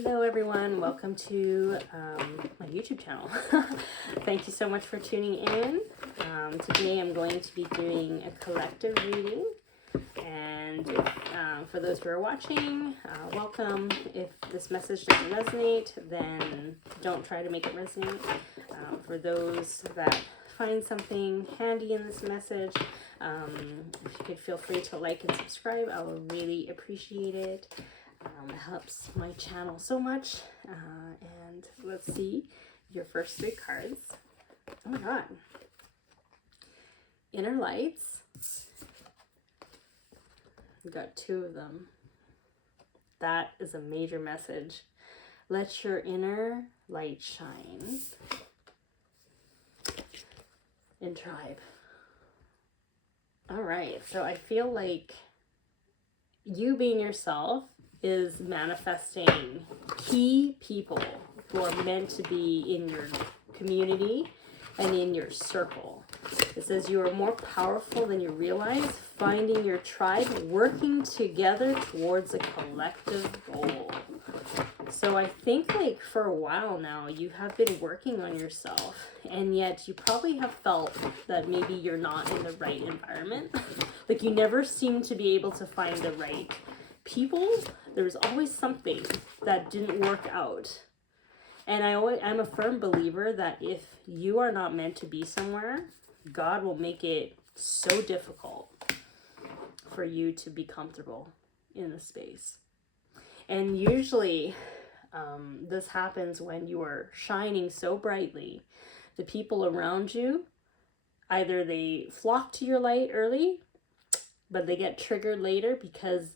Hello everyone, welcome to my YouTube channel. Thank you so much for tuning in. Today I'm going to be doing a collective reading, and for those who are watching, welcome. If this message doesn't resonate, then don't try to make it resonate. For those that find something handy in this message, if you could feel free to like and subscribe, I will really appreciate it. It helps my channel so much. And let's see your first three cards. Oh my god. Inner lights. We got two of them. That is a major message. Let your inner light shine. In tribe. All right, so I feel like you being yourself is manifesting key people who are meant to be in your community and in your circle. It says you are more powerful than you realize, finding your tribe, working together towards a collective goal. So I think like for a while now you have been working on yourself, and yet you probably have felt that maybe you're not in the right environment. Like you never seem to be able to find the right people. There's always something that didn't work out. And I'm a firm believer that if you are not meant to be somewhere, God will make it so difficult for you to be comfortable in the space. And usually this happens when you are shining so brightly. The people around you, either they flock to your light early, but they get triggered later because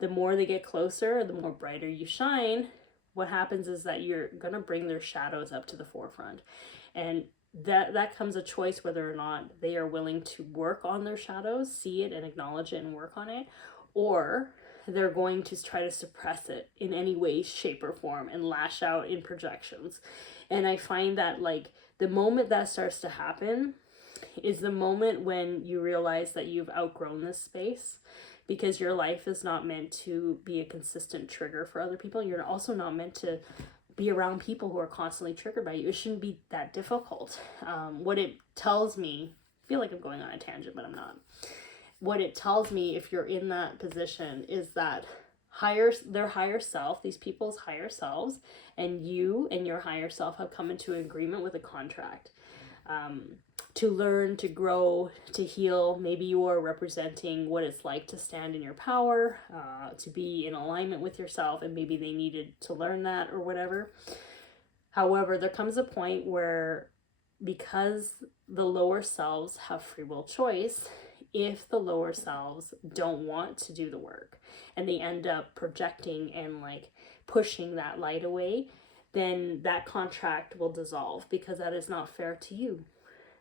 the more they get closer, the more brighter you shine. What happens is that you're going to bring their shadows up to the forefront. And that comes a choice whether or not they are willing to work on their shadows, see it and acknowledge it and work on it, or they're going to try to suppress it in any way, shape, or form and lash out in projections. And I find that like the moment that starts to happen is the moment when you realize that you've outgrown this space, because your life is not meant to be a consistent trigger for other people. You're also not meant to be around people who are constantly triggered by you. It shouldn't be that difficult. What it tells me, I feel like I'm going on a tangent, but I'm not. What it tells me, if you're in that position, is that their higher self, these people's higher selves, and you and your higher self have come into agreement with a contract. To learn, to grow, to heal. Maybe you are representing what it's like to stand in your power, to be in alignment with yourself, and maybe they needed to learn that or whatever. However, there comes a point where, because the lower selves have free will choice, if the lower selves don't want to do the work and they end up projecting and like pushing that light away, then that contract will dissolve, because that is not fair to you.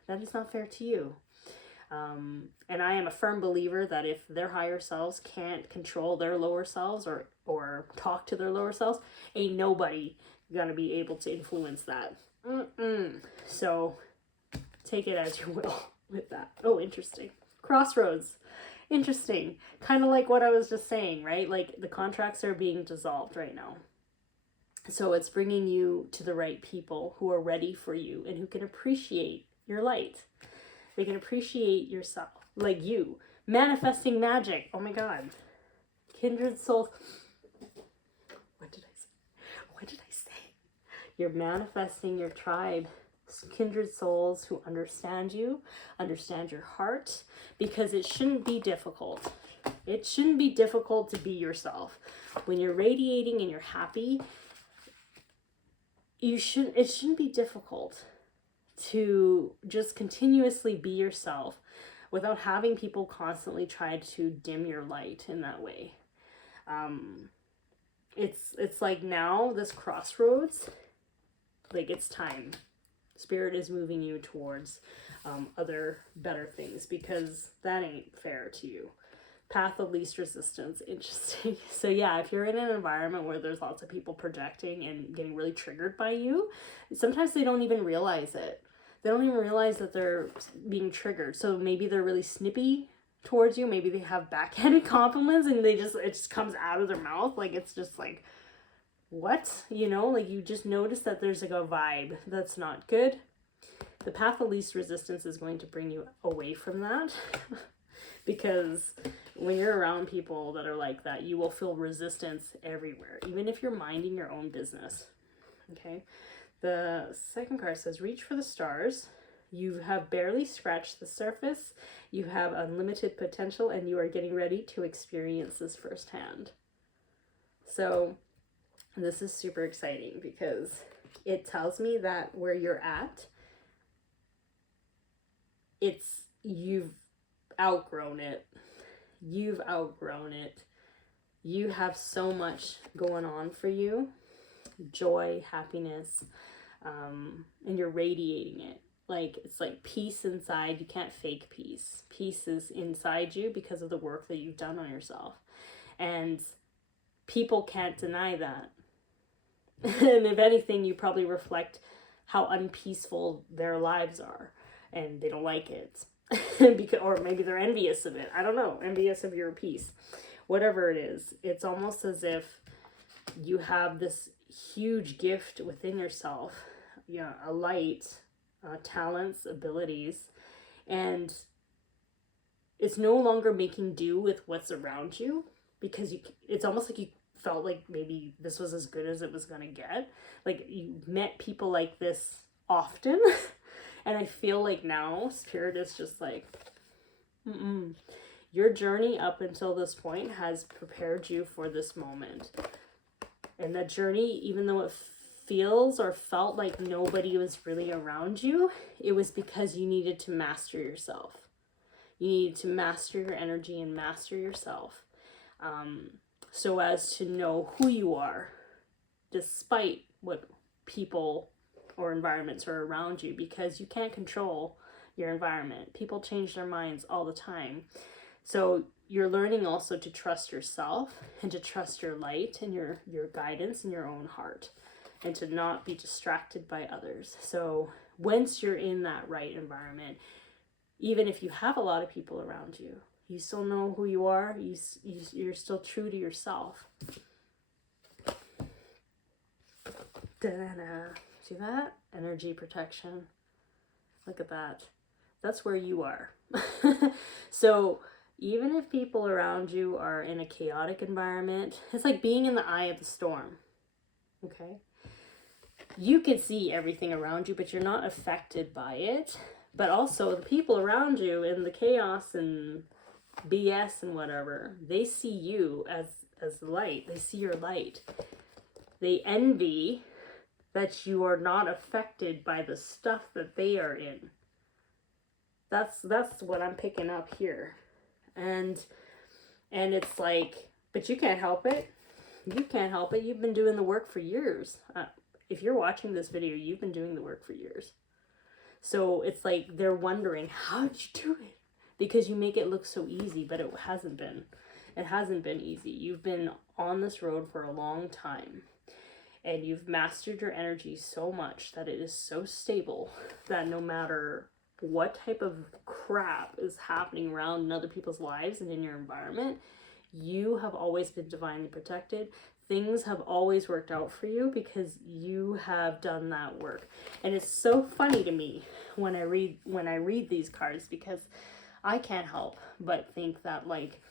That is not fair to you. And I am a firm believer that if their higher selves can't control their lower selves or talk to their lower selves, ain't nobody gonna be able to influence that. So take it as you will with that. Oh, interesting. Crossroads. Interesting. Kind of like what I was just saying, right? Like the contracts are being dissolved right now. So it's bringing you to the right people who are ready for you and who can appreciate your light. They can appreciate yourself, like you. Manifesting magic. Oh my god. Kindred souls. What did I say? You're manifesting your tribe. Kindred souls who understand you, understand your heart, because it shouldn't be difficult. It shouldn't be difficult to be yourself. When you're radiating and you're happy, it shouldn't be difficult to just continuously be yourself without having people constantly try to dim your light in that way. It's like now, this crossroads, like it's time. Spirit is moving you towards other better things, because that ain't fair to you. Path of least resistance. Interesting. So yeah, if you're in an environment where there's lots of people projecting and getting really triggered by you, sometimes they don't even realize it. They don't even realize that they're being triggered. So maybe they're really snippy towards you. Maybe they have backhanded compliments and it just comes out of their mouth. Like it's just like, what? You know, like you just notice that there's like a vibe that's not good. The path of least resistance is going to bring you away from that because when you're around people that are like that, you will feel resistance everywhere, even if you're minding your own business. Okay. The second card says, reach for the stars. You have barely scratched the surface. You have unlimited potential and you are getting ready to experience this firsthand. So this is super exciting because it tells me that where you're at, you've outgrown it. You've outgrown it. You have so much going on for you. Joy, happiness, and you're radiating it. Like, it's like peace inside. You can't fake peace. Peace is inside you because of the work that you've done on yourself. And people can't deny that. And if anything, you probably reflect how unpeaceful their lives are. And they don't like it. Because, or maybe they're envious of it. I don't know. Envious of your peace. Whatever it is. It's almost as if you have this huge gift within yourself. Yeah, a light, talents, abilities. And it's no longer making do with what's around you. Because it's almost like you felt like maybe this was as good as it was going to get. Like, you met people like this often. And I feel like now Spirit is just like, your journey up until this point has prepared you for this moment. And that journey, even though it feels or felt like nobody was really around you, it was because you needed to master yourself. You needed to master your energy and master yourself. So as to know who you are, despite what people or environments are around you, because you can't control your environment. People change their minds all the time. So you're learning also to trust yourself and to trust your light and your guidance in your own heart, and to not be distracted by others. So once you're in that right environment, even if you have a lot of people around you, you still know who you are. You're still true to yourself. Da-da-da. See that? Energy protection. Look at that. That's where you are. So even if people around you are in a chaotic environment, it's like being in the eye of the storm. Okay? You can see everything around you, but you're not affected by it. But also the people around you in the chaos and BS and whatever, they see you as the light. They see your light. They envy that you are not affected by the stuff that they are in. That's what I'm picking up here. And it's like, but you can't help it. You can't help it. You've been doing the work for years. If you're watching this video, you've been doing the work for years. So it's like they're wondering, how did you do it? Because you make it look so easy, but it hasn't been. It hasn't been easy. You've been on this road for a long time. And you've mastered your energy so much that it is so stable that no matter what type of crap is happening around in other people's lives and in your environment, you have always been divinely protected. Things have always worked out for you because you have done that work. And it's so funny to me when I read these cards, because I can't help but think that, like,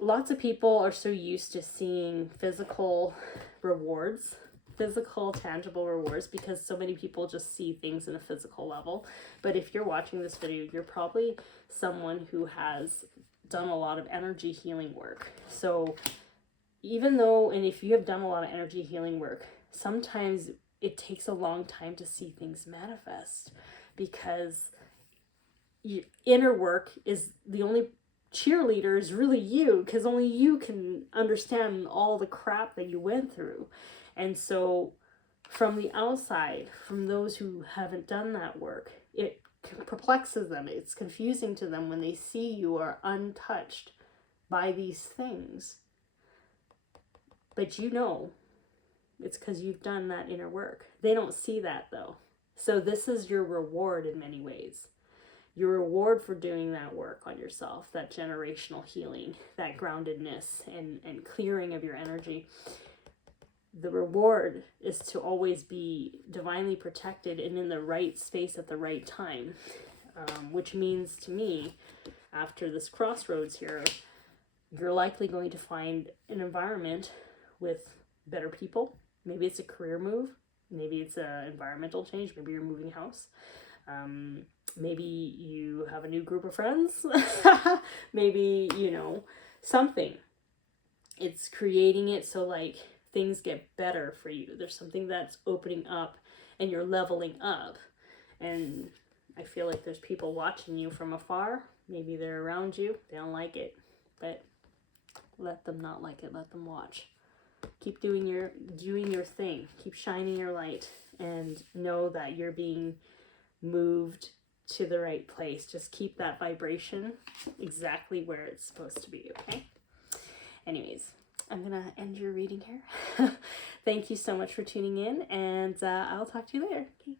lots of people are so used to seeing physical rewards, physical, tangible rewards, because so many people just see things in a physical level. But if you're watching this video, you're probably someone who has done a lot of energy healing work. So even though, and if you have done a lot of energy healing work, sometimes it takes a long time to see things manifest, because your inner work is the only cheerleader is really you, because only you can understand all the crap that you went through. And so from the outside, from those who haven't done that work, it perplexes them. It's confusing to them when they see you are untouched by these things. But you know, it's because you've done that inner work. They don't see that though. So this is your reward in many ways. Your reward for doing that work on yourself, that generational healing, that groundedness and clearing of your energy. the reward is to always be divinely protected and in the right space at the right time, which means to me, after this crossroads here, you're likely going to find an environment with better people. Maybe it's a career move. Maybe it's an environmental change. Maybe you're moving house. Maybe you have a new group of friends. Maybe, you know, something. It's creating it so like things get better for you. There's something that's opening up and you're leveling up. And I feel like there's people watching you from afar. Maybe they're around you. They don't like it. But let them not like it. Let them watch. Keep doing your thing. Keep shining your light. And know that you're being moved to the right place. Just keep that vibration exactly where it's supposed to be, okay? Anyways, I'm gonna end your reading here. Thank you so much for tuning in, and I'll talk to you later. Okay.